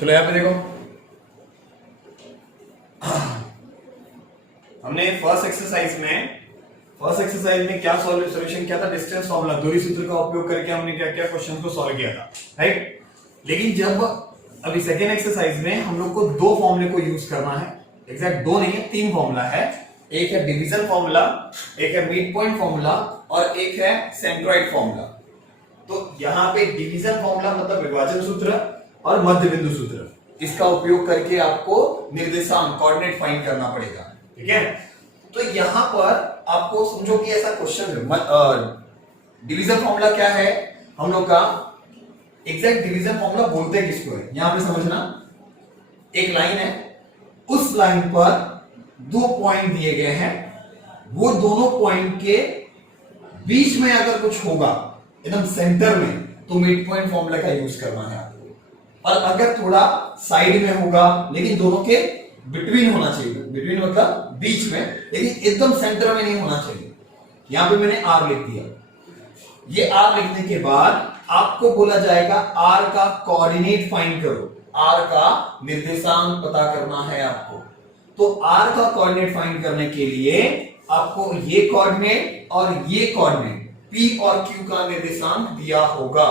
चलो यहाँ पे देखो, हमने फर्स्ट एक्सरसाइज में क्या सॉल्यूशन क्या था, डिस्टेंस फॉर्मूला, दूरी सूत्र का उपयोग करके हमने क्या क्या क्वेश्चन को सॉल्व किया था, राइट। लेकिन जब अभी सेकेंड एक्सरसाइज में हम लोग को दो फॉर्मूले को यूज करना है, एग्जैक्ट दो नहीं है, तीन फॉर्मूला है। एक है डिवीजन फॉर्मूला, एक है मिड पॉइंट फॉर्मूला और एक है सेंट्रॉइड फॉर्मूला। तो यहाँ पे डिवीजन फॉर्मूला मतलब विभाजन सूत्र और मध्य बिंदु सूत्र, इसका उपयोग करके आपको निर्देशांक कोऑर्डिनेट फाइंड करना पड़ेगा, ठीक है। तो यहां पर आपको समझो कि ऐसा क्वेश्चन है, डिवीजन फॉर्मूला क्या है हम लोग का, एग्जैक्ट डिवीजन फॉर्मूला बोलते किसको है, यहां पे समझना। एक लाइन है, उस लाइन पर दो पॉइंट दिए गए हैं, वो दोनों पॉइंट के बीच में अगर कुछ होगा एकदम सेंटर में, तो मिड पॉइंट फॉर्मूला का यूज करना है आपको। और अगर थोड़ा साइड में होगा, लेकिन दोनों के बिटवीन होना चाहिए, बिटवीन मतलब बीच में, लेकिन एकदम सेंटर में नहीं होना चाहिए। यहां पे मैंने आर लिख दिया। ये आर लिखने के बाद आपको बोला जाएगा आर का कोऑर्डिनेट फाइंड करो, आर का निर्देशांक पता करना है आपको। तो आर का कोऑर्डिनेट फाइंड करने के लिए आपको ये कोऑर्डिनेट और ये कोऑर्डिनेट P और Q का निर्देशांक दिया होगा,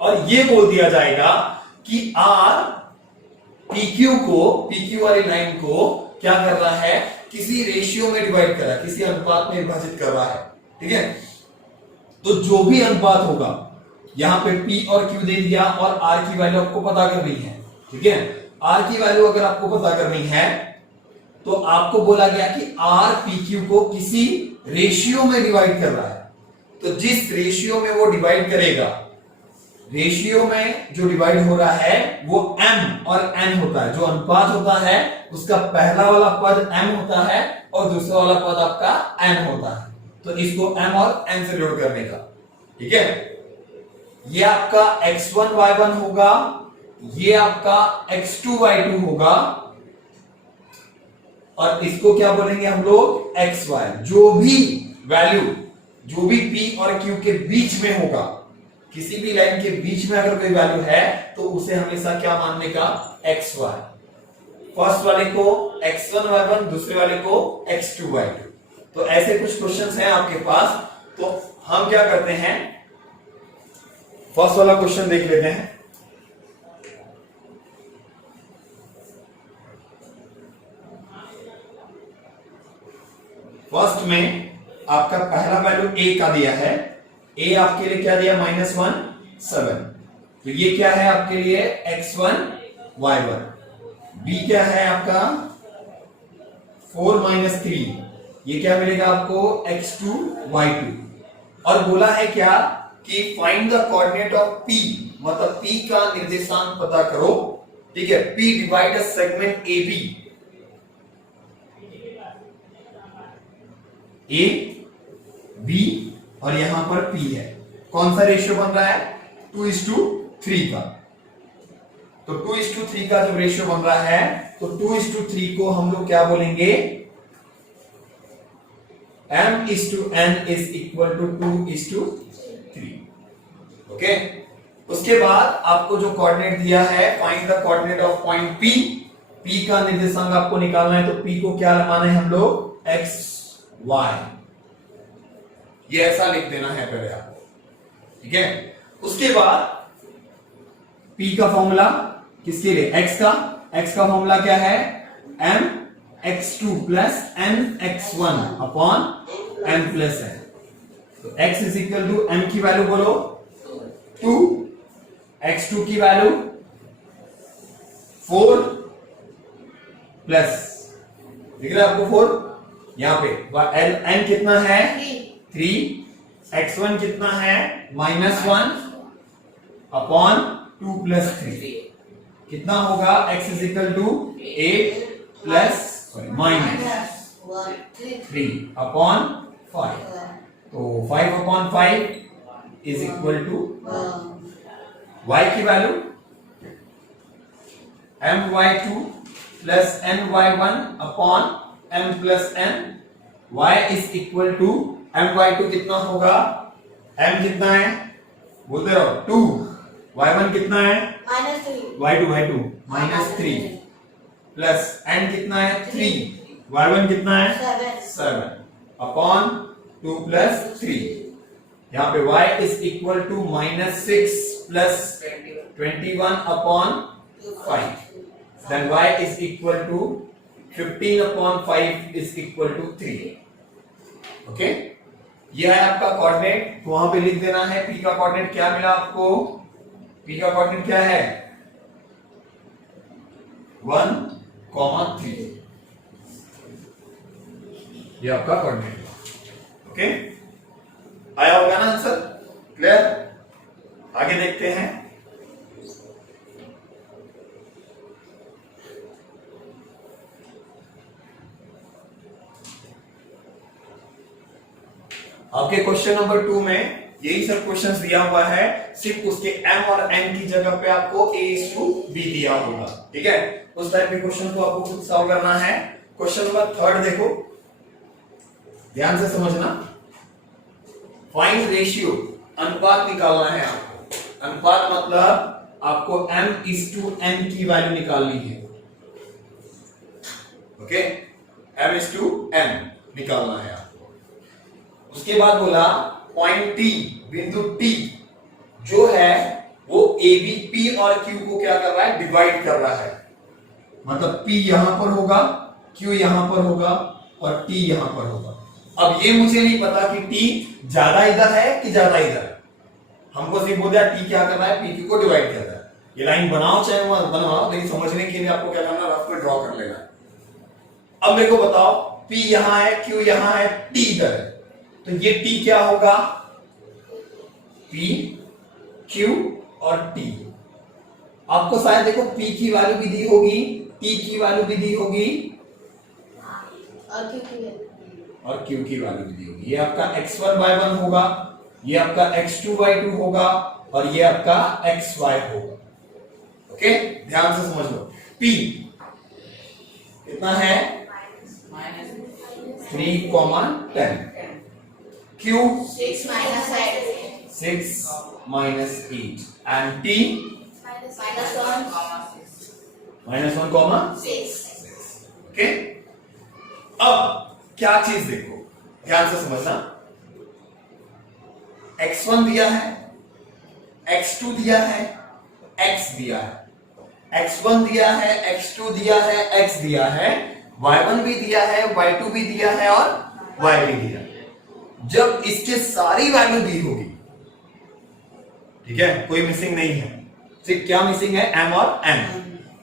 और ये बोल दिया जाएगा कि R PQ वाली लाइन को क्या कर रहा है, किसी रेशियो में डिवाइड कर रहा है, किसी अनुपात में विभाजित कर रहा है, ठीक है। तो जो भी अनुपात होगा, यहां पे P और Q दे दिया और R की वैल्यू आपको पता करनी है, ठीक है। R की वैल्यू अगर आपको पता करनी है तो आपको बोला गया कि R PQ को किसी रेशियो में डिवाइड कर रहा है। तो जिस रेशियो में वो डिवाइड करेगा, रेशियो में जो डिवाइड हो रहा है वो m और n होता है। जो अनुपात होता है उसका पहला वाला पद m होता है और दूसरा वाला पद आपका n होता है। तो इसको m और n से जोड़ करने का, ठीक है। ये आपका x1 y1 होगा, ये आपका x2 y2 होगा, और इसको क्या बोलेंगे हम लोग xy। जो भी वैल्यू, जो भी p और q के बीच में होगा, किसी भी लाइन के बीच में अगर कोई वैल्यू है तो उसे हमेशा क्या मानने का, xy। फर्स्ट वाले को x1 y1, दूसरे वाले को x2 y2। तो ऐसे कुछ क्वेश्चंस हैं आपके पास। तो हम क्या करते हैं, फर्स्ट वाला क्वेश्चन देख लेते हैं। फर्स्ट में आपका पहला वैल्यू a का दिया है, a आपके लिए क्या दिया, -1 7। तो ये क्या है आपके लिए x1 y1। b क्या है आपका 4 - 3, ये क्या मिलेगा आपको x2 y2। और बोला है क्या कि find the coordinate of p, मतलब p का निर्देशांक पता करो, ठीक है। p divide a segment AB, A B और यहां पर P है। कौन सा रेशियो बन रहा है, 2:3 का। तो 2:3 का जब रेशियो बन रहा है तो 2:3 को हम लोग क्या बोलेंगे, m/n is equal to 2:3, okay. उसके बाद आपको जो कोऑर्डिनेट दिया है, find the coordinate of point P, P का निर्देशांक आपको निकालना है। तो P को क्या माने हम लोग, xy। ये ऐसा लिख देना है पहले आपको, ठीक है। उसके बाद P का फॉर्मूला किसके लिए, x का फॉर्मूला क्या है, mx2 plus nx1 upon m plus n। तो x is equal to m की वैल्यू बोलो 2, x2 की वैल्यू 4 प्लस, दिख रहा है आपको 4, यहां पे n कितना है 3, x1 कितना है -1 अपॉन 2 + 3, कितना होगा, x is equal to 8 plus -3 upon 5। तो 5 upon 5 is equal to y की value my2 plus ny1 upon m plus n। y is equal to my2 कितना होगा, m कितना है बोलते रहो 2, y1 कितना है y2 -3 प्लस n कितना है 3, y1 कितना है 7 अपॉन 2 प्लस 3। यहाँ पे y is equal to -6 plus 21 upon 5, then y is equal to 15 upon 5 is equal to 3। Okay, ये है आपका कोऑर्डिनेट, तो वहां पे लिख देना है p का कोऑर्डिनेट क्या मिला आपको, p का कोऑर्डिनेट क्या है 1,3, ये आपका कोऑर्डिनेट। ओके, आया होगा ना आंसर, क्लियर। आगे देखते हैं। आपके क्वेश्चन नंबर 2 में यही सब क्वेश्चंस दिया हुआ है, सिर्फ उसके m और n की जगह पे आपको a/b दिया होगा, ठीक है। उस टाइप के क्वेश्चन को आपको खुद सॉल्व करना है। क्वेश्चन नंबर 3 देखो, ध्यान से समझना। फाइंड रेशियो, अनुपात निकालना है आपको। अनुपात मतलब आपको m/n की वैल्यू निकालनी है। ओके, m/n निकालना है आपको। उसके बाद बोला पॉइंट T, बिंदु T जो है वो AB, P और Q को क्या कर रहा है, डिवाइड कर रहा है। मतलब P यहां पर होगा, Q यहां पर होगा और T यहां पर होगा। अब ये मुझे नहीं पता कि T ज्यादा इधर है कि ज्यादा इधर है, हमको सिर्फ बोल दिया T क्या कर रहा है, PQ को डिवाइड कर रहा है। ये लाइन बनाओ चाहे बनाओ, लेकिन समझने के लिए आपको क्या करना, रफ में ड्रॉ कर लेना। अब मेरे को बताओ P यहां है, Q यहां है, T इधर है, तो ये T क्या होगा, P, Q और T। आपको शायद देखो P की वैल्यू भी दी होगी, T की वैल्यू भी दी होगी और Q की वैल्यू भी दी होगी। ये आपका x1y1 होगा, ये आपका x2y2 होगा और ये आपका xy होगा। ओके, ध्यान से समझ लो। P कितना है 3,10, Q 6 minus 8 and T -1,6। Okay, अब क्या चीज देखो, ध्यान से समझना। x1 दिया है, x2 दिया है, x दिया है, x1 दिया है, x2 दिया है, x दिया है, y1 भी दिया है, y2 भी दिया है और y भी दिया है। जब इसके सारी वैल्यू दी होगी, ठीक है, कोई मिसिंग नहीं है, सिर्फ क्या मिसिंग है, m और n।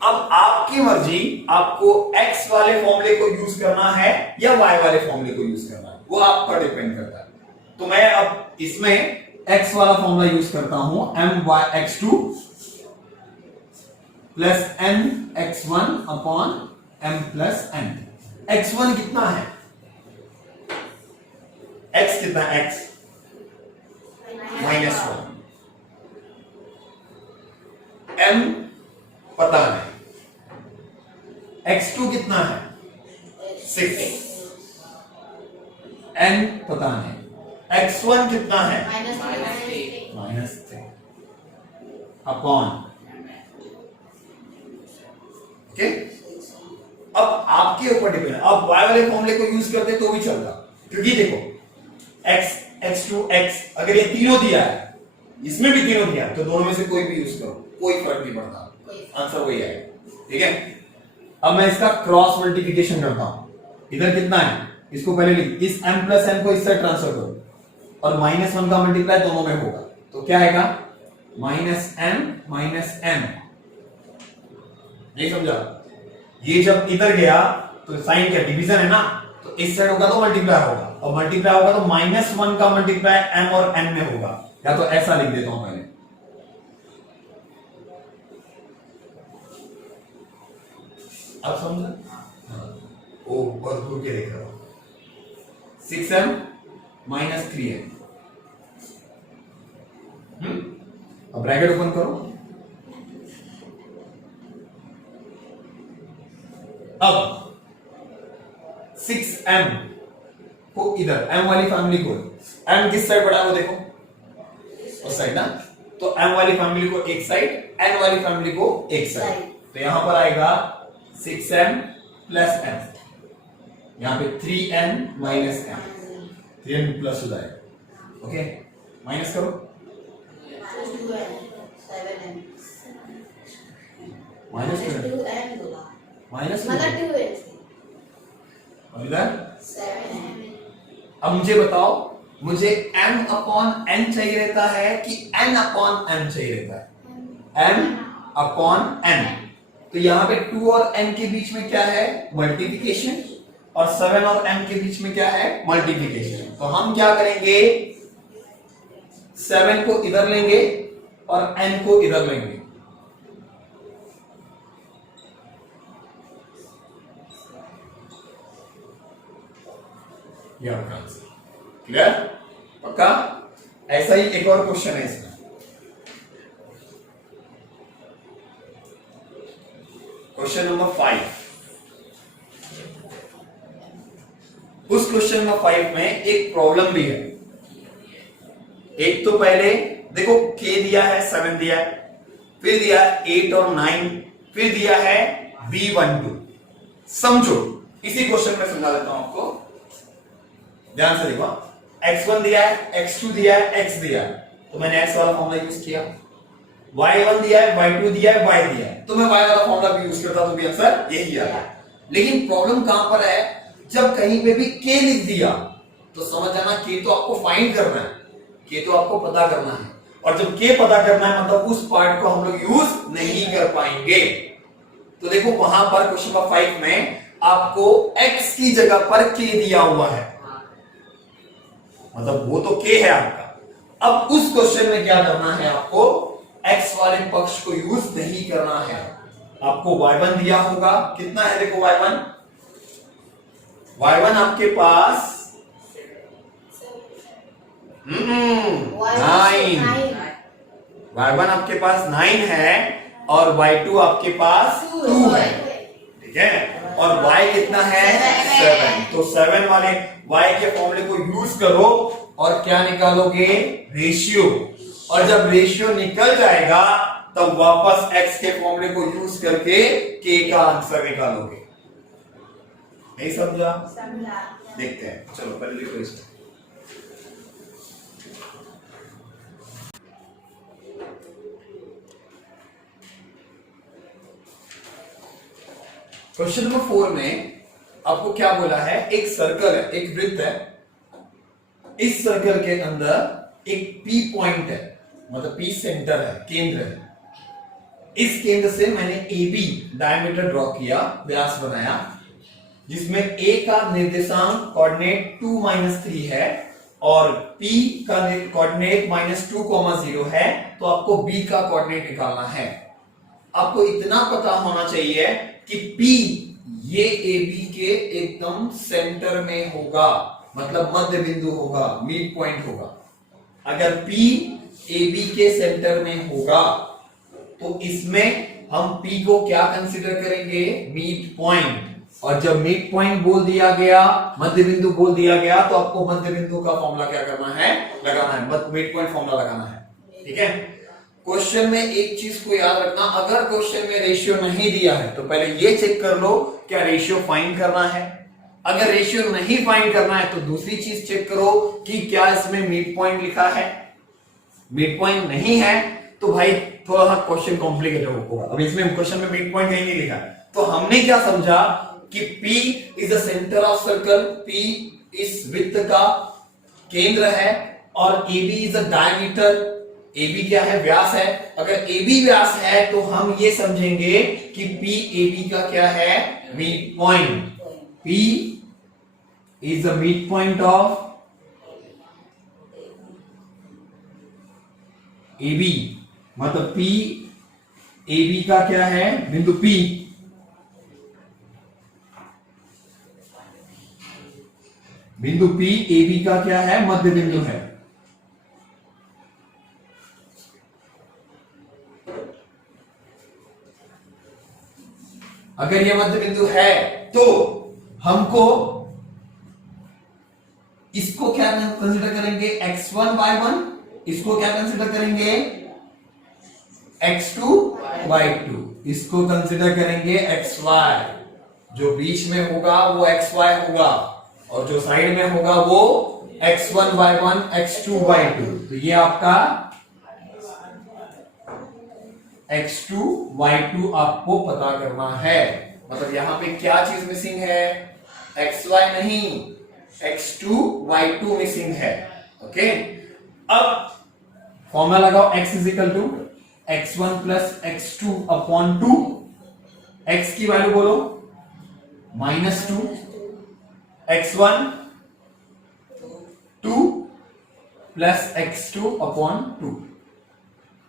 अब आपकी मर्जी, आपको x वाले फॉर्मूले को यूज करना है या y वाले फॉर्मूले को यूज करना है, वो आप पर डिपेंड करता है। तो मैं अब इसमें x वाला फॉर्मूला यूज करता हूं, m/x2 plus n x1 upon m plus n। x1 कितना है, x कितना है, x -1, m पता नहीं, x2 कितना है 6, n पता नहीं, x1 कितना है -3 अपॉन। ओके, अब आपके ऊपर डिपेंड है। अब y वाले फॉर्मूले को यूज करते तो भी चलता, क्योंकि देखो x, x2, x, अगर ये तीनों दिया है, इसमें भी तीनों दिया है, तो दोनों में से कोई भी यूज करो, कोई फर्क नहीं पड़ता, आंसर वही आएगा। ठीक है, अब मैं इसका क्रॉस मल्टीप्लिकेशन करता हूं। इधर कितना है, इसको पहले लिख, इस m प्लस n को इससे ट्रांसफर करो और -1 का मल्टीप्लाई दोनों में होगा, तो क्या आएगा -m। नहीं समझा, ये जब इधर गया तो साइन क्या, डिवीजन है ना, तो इस साइड होगा तो मल्टीप्लाई होगा, और मल्टीप्लाई होगा तो -1 का मल्टीप्लाई m और n में होगा। या तो ऐसा लिख देता हूं पहले, अब समझा, ओ बहुत दूर के देख रहा हूं, 6m - 3m। अब ब्रैकेट ओपन करो, अब 6m को इधर, m वाली फैमिली को, m किस साइड बढ़ा है वो देखो, उस साइड ना, तो तो m वाली फैमिली को एक साइड, n वाली फैमिली को एक साइड। तो यहां पर आएगा 6m प्लस m, यहां पे 3n minus m, 3n plus हो जाएगा। ओके, माइनस करो, माइनस माइनस अब मुझे बताओ, मुझे m अपॉन n चाहिए रहता है कि n अपॉन m चाहिए रहता है? m upon n। तो यहां पे 2 और n के बीच में क्या है? मल्टीप्लिकेशन। और 7 और m के बीच में क्या है? मल्टीप्लिकेशन। तो हम क्या करेंगे, 7 को इधर लेंगे और n को इधर लेंगे। ये आपका आंसर। क्लियर? पक्का? ऐसा ही एक और क्वेश्चन है इसमें। Question number 5। उस क्वेश्चन नंबर 5 में एक प्रॉब्लम भी है। एक तो पहले देखो k दिया है, 7 दिया है, फिर दिया है 8 और 9, फिर दिया है b12। समझो, इसी क्वेश्चन में समझा देता हूं आपको, ध्यान से देखो। x1 दिया है, x2 दिया है, x दिया है, तो मैंने x वाला फॉर्मूला यूज किया। y1 दिया है, y2 दिया है, y दिया है, तो मैं y वाला फॉर्मूला भी यूज करता तो भी आंसर यही आता। लेकिन प्रॉब्लम कहां पर है, जब कहीं पे भी k लिख दिया तो समझ जाना k तो आपको फाइंड करना है, k तो आपको पता करना है, और जब k पता करना है मतलब उस पार्ट को हम लोग यूज नहीं कर पाएंगे। तो देखो वहां पर क्वेश्चन नंबर 5 में आपको x की जगह पर k दिया हुआ है, मतलब वो तो k है आपका। अब उस क्वेश्चन में क्या करना है, आपको x वाले पक्ष को यूज नहीं करना है। आपको y1 दिया होगा, कितना है देखो y1, y1 आपके पास 9, y1 आपके पास 9 है और y2 आपके पास 2 है, ठीक है। और y कितना है 7, तो 7 वाले y के फॉर्मूले को यूज करो और क्या निकालोगे, रेशियो। और जब रेशियो निकल जाएगा तब वापस x के फॉर्मूले को यूज करके k का आंसर निकालोगे। नहीं समझा? देखते हैं, चलो पहले लिखो इसको। क्वेश्चन नंबर 4 में आपको क्या बोला है, एक सर्कल है, एक वृत्त है, इस सर्कल के अंदर एक P पॉइंट है, मतलब P सेंटर है, केंद्र है। इस केंद्र से मैंने AB डायमीटर ड्रॉ किया, व्यास बनाया, जिसमें A का निर्देशांक कोऑर्डिनेट 2-3 है और P का कोऑर्डिनेट -2,0 है। तो आपको B का कोऑर्डिनेट निकालना है। आपको इतना पता होना चाहिए कि P ये AB के एकदम सेंटर में होगा, मतलब मध्य बिंदु होगा, मीड पॉइंट होगा। अगर P AB के सेंटर में होगा तो इसमें हम P को क्या कंसीडर करेंगे, मीड पॉइंट। और जब मीड पॉइंट बोल दिया गया, मध्य बिंदु बोल दिया गया, तो आपको मध्य बिंदु का फॉर्मूला क्या करना है, लगाना है, मीड पॉइंट फॉर्मूला लगाना है, ठीक है। क्वेश्चन में एक चीज को याद रखना, अगर क्वेश्चन में रेशियो नहीं दिया है तो पहले ये चेक कर लो क्या रेशियो फाइंड करना है। अगर रेशियो नहीं फाइंड करना है तो दूसरी चीज चेक करो कि क्या इसमें मिड पॉइंट लिखा है। मिड पॉइंट नहीं है तो भाई थोड़ा सा क्वेश्चन कॉम्प्लिकेटेड होगा। अब इसमें क्वेश्चन में मिड पॉइंट कहीं नहीं लिखा है, तो हमने क्या समझा कि P is the centre of circle, P इस वृत्त का केंद्र है और AB is the diameter. AB क्या है, व्यास है। अगर AB व्यास है तो हम ये समझेंगे कि P AB का क्या है, mid point. P is the mid point of AB, मतलब P AB का क्या है, बिंदु P। बिंदु P AB का क्या है, मध्य बिंदु है। अगर यह मध्य बिंदु है तो हमको इसको क्या कंसीडर करेंगे, x1 y1, इसको क्या कंसीडर करेंगे, x2 y2, इसको कंसिडर करेंगे xy, जो बीच में होगा वो xy होगा और जो साइड में होगा वो x1 y1 x2 y2। तो ये आपका x2 y2 आपको पता करना है। मतलब यहां पे क्या चीज मिसिंग है, xy नहीं, x2 y2 मिसिंग है। ओके, अब फॉर्मूला लगाओ, x is equal to x1 plus x2 upon 2, x की वैल्यू बोलो -2, x1 2 plus x2 upon 2।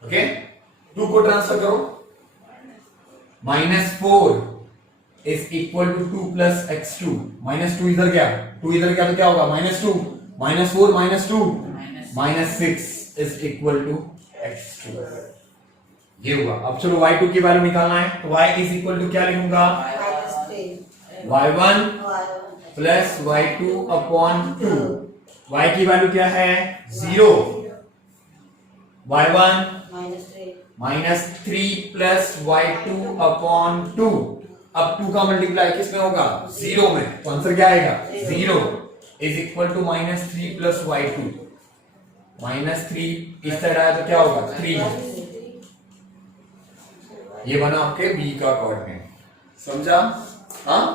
Okay, 2 को ट्रांसफर करो, -4 is equal to 2 plus x2, -2 इधर गया, 2 इधर गया तो क्या होगा, -2, -4 -2 -6 इज इक्वल टू x2। ये हुआ। अब चलो y2 की वैल्यू निकालना है, तो y इज इक्वल टू क्या लिखूंगा, y1 plus y2 upon 2। y की वैल्यू क्या है, 0, y1 -3 प्लस y2 अपॉन 2। अब 2 का मल्टीप्लाई किस में होगा, 0 में, तो आंसर क्या आएगा, 0 is equal to -3 plus y2, -3 इस साइड आया तो क्या होगा, 3। ये बना आपके b का कोऑर्डिनेट, समझा, हाँ,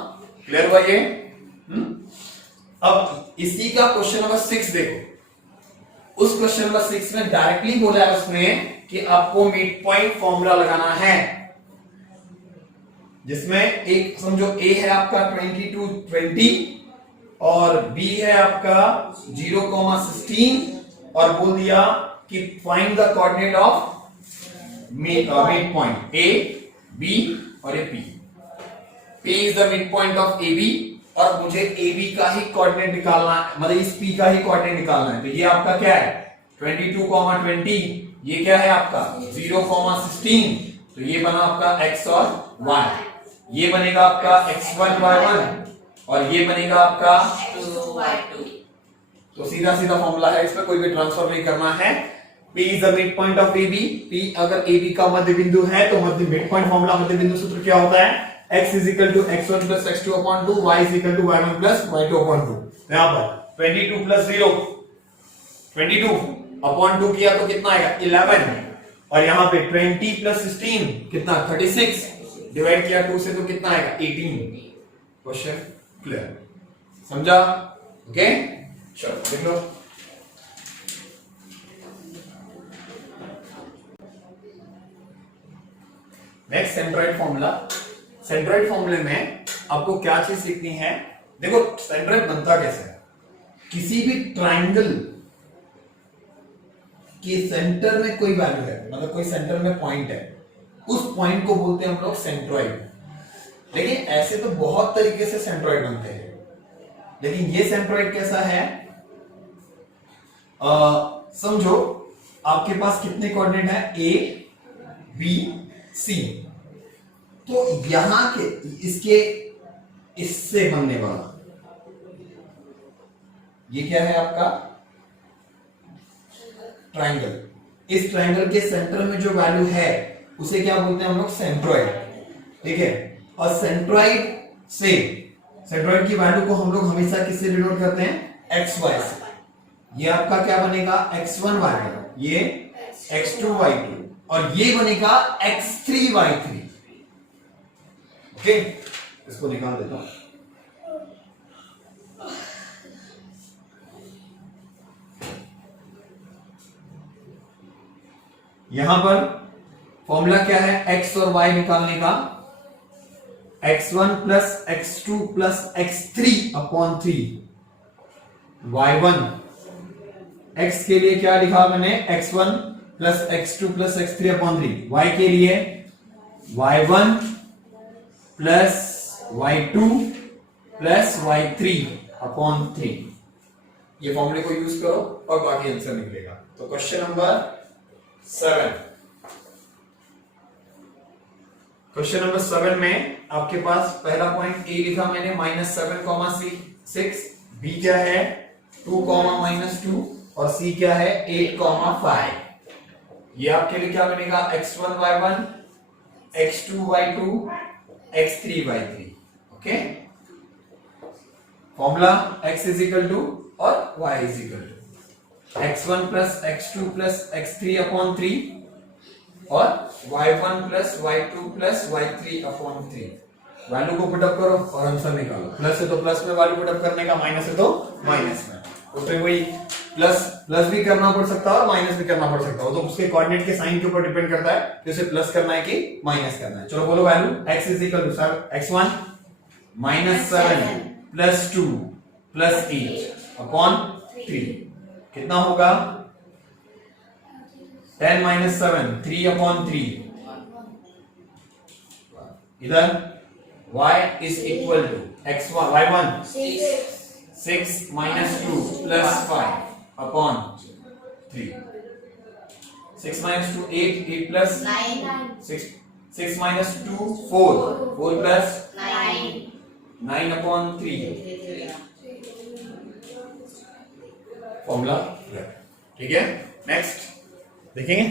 क्लियर हुआ ये। अब इसी का क्वेश्चन नंबर 6 देखो, उस क्वेश्चन नंबर 6 में डायरेक्टली बोला है उसने कि आपको मिड पॉइंट फॉर्मूला लगाना है, जिसमें एक समझो a है आपका 22 20 और b है आपका 0,16 और बोल दिया कि find the coordinate of mid point a b और a p। p is the mid point of ab और मुझे ab का ही कोऑर्डिनेट निकालना है, मतलब इस p का ही कोऑर्डिनेट निकालना है। तो ये आपका क्या है, 22,20, ये क्या है आपका 0,16, तो ये बना आपका x और y, ये बनेगा आपका x1 y1 और ये बनेगा आपका 2y2। तो सीधा सीधा फॉर्मूला है, इसमें कोई भी ट्रांसफर नहीं करना है। P is the mid point of AB, P अगर AB का मध्य बिंदु है तो मध्य मिड पॉइंट फॉर्मूला, मध्य बिंदु सूत्र क्या होता है, x is equal to x1 plus x2 upon 2, y is equal to y1 plus y2 upon 2। तो यहां पर 22 प्लस 0 22 अपॉन 2 किया तो कितना आएगा, 11, और यहां पे 20 प्लस 16 कितना, 36, डिवाइड किया 2 से तो कितना आएगा, 18। क्वेश्चन क्लियर, समझा, ओके, चलो देख लो। Next centroid formula. सेंट्रॉइड फॉर्मूले में आपको क्या चीज सीखनी है, देखो सेंट्रॉइड बनता कैसे है, किसी भी ट्राइंगल के सेंटर में कोई वैल्यू है, मतलब कोई सेंटर में पॉइंट है, उस पॉइंट को बोलते हैं हम लोग सेंट्रॉइड। लेकिन ऐसे तो बहुत तरीके से सेंट्रॉइड बनते हैं, लेकिन ये सेंट्रॉइड कैसा है, समझो आपके पास कितने कोऑर्डिनेट है, A B C, तो यहां के इसके इससे बनने वाला ये क्या है आपका ट्राइंगल, इस ट्राइंगल के सेंटर में जो वैल्यू है उसे क्या बोलते हैं हम लोग, सेंट्रॉइड, ठीक है। और सेंट्रॉइड की वैल्यू को हम लोग हमेशा किससे डिनोट करते हैं, xy से। ये आपका क्या बनेगा, x1 y1, ये x2 y2 और ये बनेगा x3 y3। ओके, इसको निकाल देता हूं। यहां पर फॉर्मूला क्या है, x और y निकालने का, x1 plus x2 plus x3 upon 3, y1, x के लिए क्या लिखा मैंने, x1 plus x2 plus x3 upon 3, y के लिए y1 plus y2 plus y3 upon 3। ये फॉर्मूले को यूज करो और बाकी आंसर निकलेगा। तो क्वेश्चन नंबर 7, क्वेश्चन नंबर 7 में आपके पास पहला पॉइंट ए लिखा मैंने -7,6, बी क्या है 2, -2 और सी क्या है 8,5। ये आपके लिए क्या बनेगा, x1 y1, x2 y2, x3 y3। Okay, formula x is equal to और y is equal to x1 plus x2 plus x3 upon 3 और y1 plus y2 plus y3 upon 3। Value को पुटअप करो और आंसर निकालो। Plus है तो plus में value put up करने का, माइनस है तो माइनस में। उसमें वही प्लस भी करना पड़ सकता है और माइनस भी करना पड़ सकता है, तो उसके कोऑर्डिनेट के साइन के ऊपर डिपेंड करता है कि उसे प्लस करना है कि माइनस करना है। चलो बोलो value x is equal to sir x1 -7 plus 2 plus 8 upon 3 कितना होगा, 10 - 7 3 अपॉन 3। इधर y is equal to x1 y1 6 minus 2 plus 5 upon 3। 6 minus 2 8 8 plus 6 minus 2 4 4 plus 9 upon 3। Formula, ठीक है। नेक्स्ट देखेंगे।